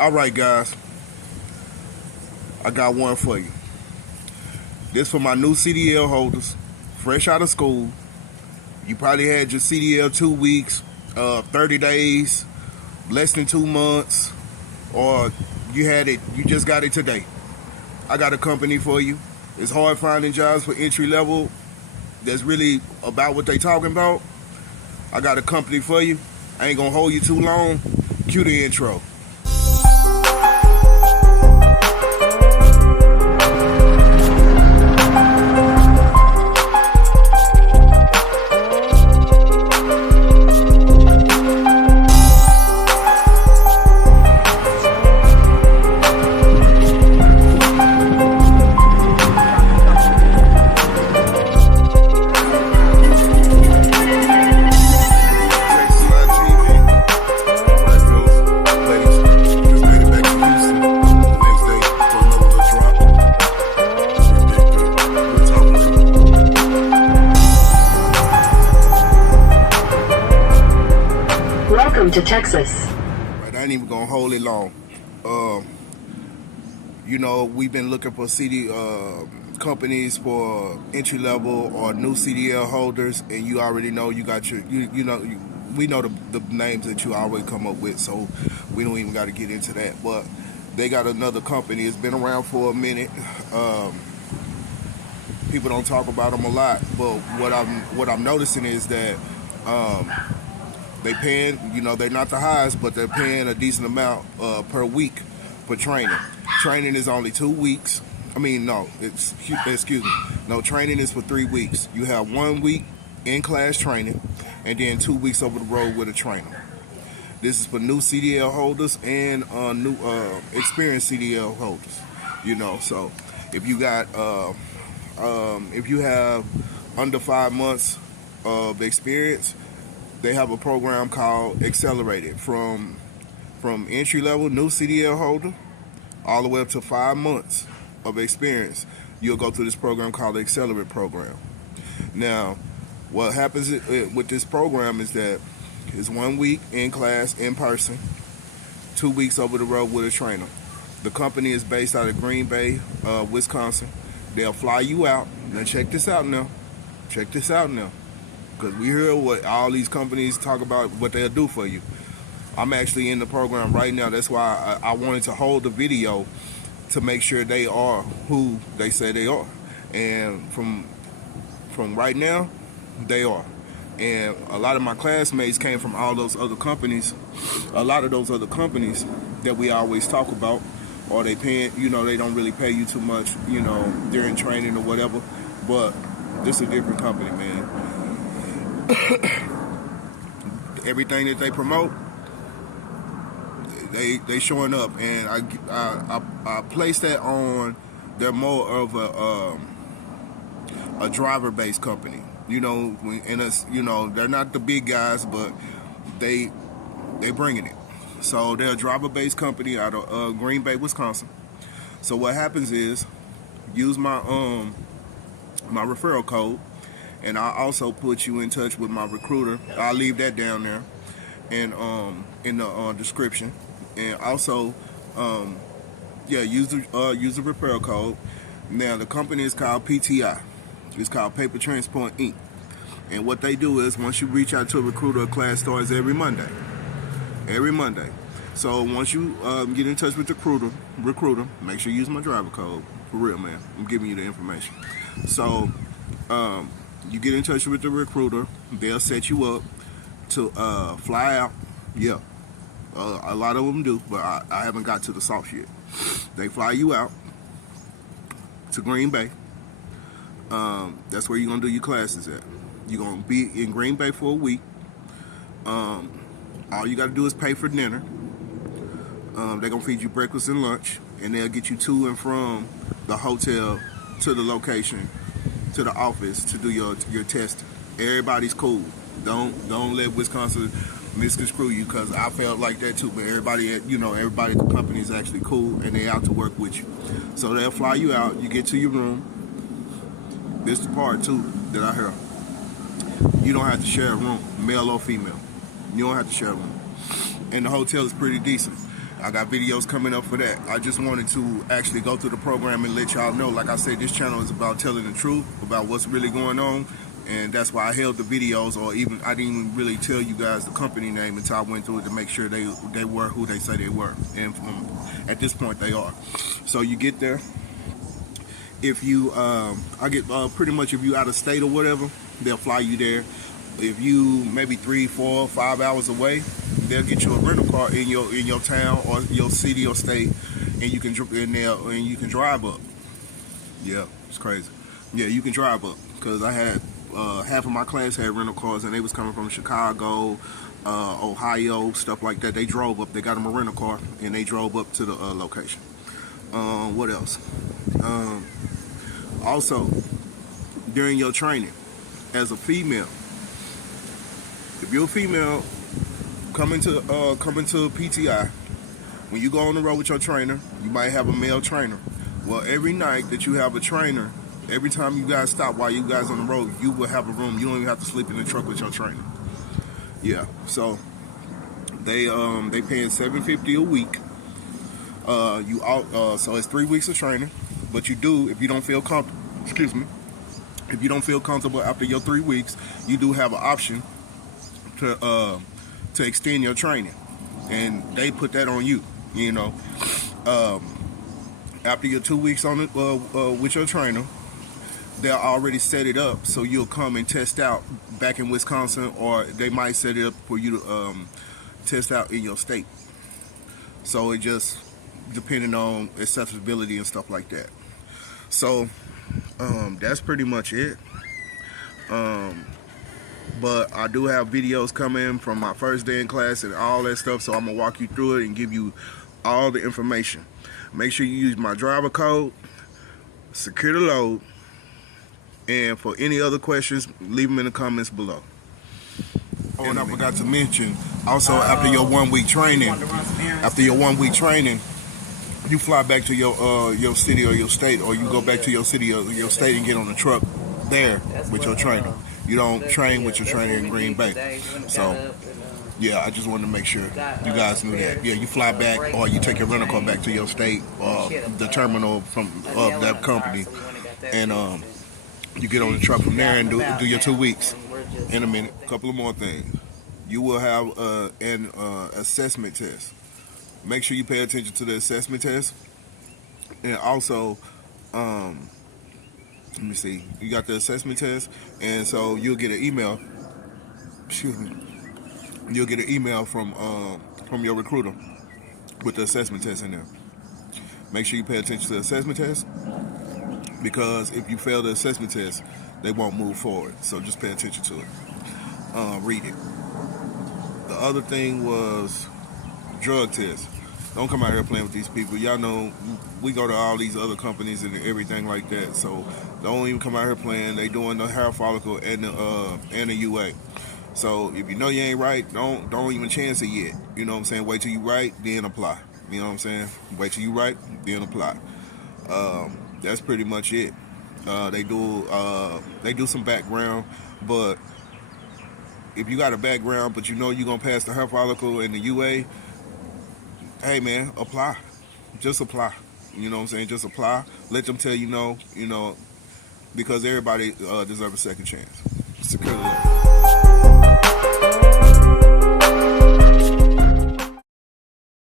All right, guys, I got one for you. This for my new CDL holders, fresh out of school. You probably had your CDL 2 weeks, 30 days, less than 2 months, or you had it, you just got it today. I got a company for you. It's hard finding jobs for entry level that's really about what they talking about. I got a company for you. I ain't gonna hold you too long. Cue the intro. Welcome to Texas. Right, I ain't even gonna hold it long. We've been looking for companies for entry level or new CDL holders, and you already know you got we know the names that you always come up with, so we don't even got to get into that. But they got another company. It's been around for a minute. People don't talk about them a lot, but what I'm noticing is that they paying, they're not the highest, but they're paying a decent amount per week for training. Training is only 2 weeks. Excuse me. No, training is for 3 weeks. You have 1 week in class training, and then 2 weeks over the road with a trainer. This is for new CDL holders and new experienced CDL holders. So if you got if you have under 5 months of experience, they have a program called Accelerated from entry level new CDL holder all the way up to 5 months of experience. You'll go through this program called the Accelerate program. Now, what happens with this program is that it's 1 week in class in person, 2 weeks over the road with a trainer. The company is based out of Green Bay, Wisconsin. They'll fly you out. Now check this out now. Because we hear what all these companies talk about, what they'll do for you. I'm actually in the program right now. That's why I wanted to hold the video to make sure they are who they say they are. And from right now, they are. And a lot of my classmates came from all those other companies. A lot of those other companies that we always talk about, or they paying, they don't really pay you too much, during training or whatever. But this is a different company, man. Everything that they promote, they showing up, and I place that on. They're more of a driver based company, and us, they're not the big guys, but they bringing it. So they're a driver based company out of Green Bay, Wisconsin. So what happens is, use my my referral code. And I'll also put you in touch with my recruiter. I'll leave that down there and in the description. And also, use the referral code. Now, the company is called PTI. It's called Paper Transport Inc. And what they do is, once you reach out to a recruiter, a class starts every Monday. So once you get in touch with the recruiter, make sure you use my driver code. For real, man. I'm giving you the information. So, you get in touch with the recruiter. They'll set you up to fly out. Yeah, a lot of them do, but I haven't got to the sauce yet. They fly you out to Green Bay. That's where you're going to do your classes at. You're going to be in Green Bay for a week. All you got to do is pay for dinner. They're going to feed you breakfast and lunch, and they'll get you to and from the hotel to the location, to the office to do your testing. Everybody's cool. Don't let Wisconsin misconstrue you, because I felt like that too. But everybody at the company is actually cool, and they out to work with you. So they'll fly you out. You get to your room. This is the part too that I hear. You don't have to share a room, male or female. You don't have to share a room. And the hotel is pretty decent. I got videos coming up for that. I just wanted to actually go through the program and let y'all know. Like I said, this channel is about telling the truth about what's really going on, and that's why I held the videos, or even I didn't even really tell you guys the company name until I went through it to make sure they were who they say they were, and at this point they are. So you get there. If you, I get pretty much if you out of state or whatever, they'll fly you there. If you maybe 3, 4, 5 hours away, they'll get you a rental car in your town or your city or state, and you can drive up. Yeah, it's crazy. Yeah, you can drive up, because I had half of my class had rental cars, and they was coming from Chicago, Ohio, stuff like that. They drove up. They got them a rental car, and they drove up to the location. What else? Also, during your training, as a female, if you're a female coming to PTI, when you go on the road with your trainer, you might have a male trainer. Well, every night that you have a trainer, every time you guys stop while you guys on the road, you will have a room. You don't even have to sleep in the truck with your trainer. Yeah, so they paying $750 a week. So it's 3 weeks of training, but you do, if you don't feel comfortable, if you don't feel comfortable after your 3 weeks, you do have an option to extend your training, and they put that on you. You know, after your 2 weeks on it with your trainer, they'll already set it up so you'll come and test out back in Wisconsin, or they might set it up for you to test out in your state. So it just depending on accessibility and stuff like that. So that's pretty much it. But I do have videos coming from my first day in class and all that stuff, so I'm gonna walk you through it and give you all the information. Make sure you use my driver code, secure the load, and for any other questions, leave them in the comments below. Oh, and I forgot to mention, also after your 1 week training, you fly back to your city or your state, or you go back to your city or your state and get on the truck there with your trainer. You don't train with your trainer in Green Bay. So, yeah, I just wanted to make sure you guys knew that. Yeah, you fly back, or you take your rental car back to your state or the terminal of that company, and you get on the truck from there and do your 2 weeks. In a minute, a couple of more things. You will have an assessment test. Make sure you pay attention to the assessment test. And also, let me see, you got the assessment test, and so you'll get an email. Excuse me. You'll get an email from your recruiter with the assessment test in there. Make sure you pay attention to the assessment test, because if you fail the assessment test, they won't move forward. So just pay attention to it. Read it. The other thing was drug tests. Don't come out here playing with these people. Y'all know we go to all these other companies and everything like that. So don't even come out here playing. They doing the hair follicle and the UA. So if you know you ain't right, don't even chance it yet. You know what I'm saying? Wait till you right, then apply. You know what I'm saying? Wait till you right, then apply. That's pretty much it. They do some background, but if you got a background, but you know you're gonna pass the hair follicle and the UA, hey man, apply. Just apply. You know what I'm saying? Just apply. Let them tell you no, because everybody deserves a second chance. Secure the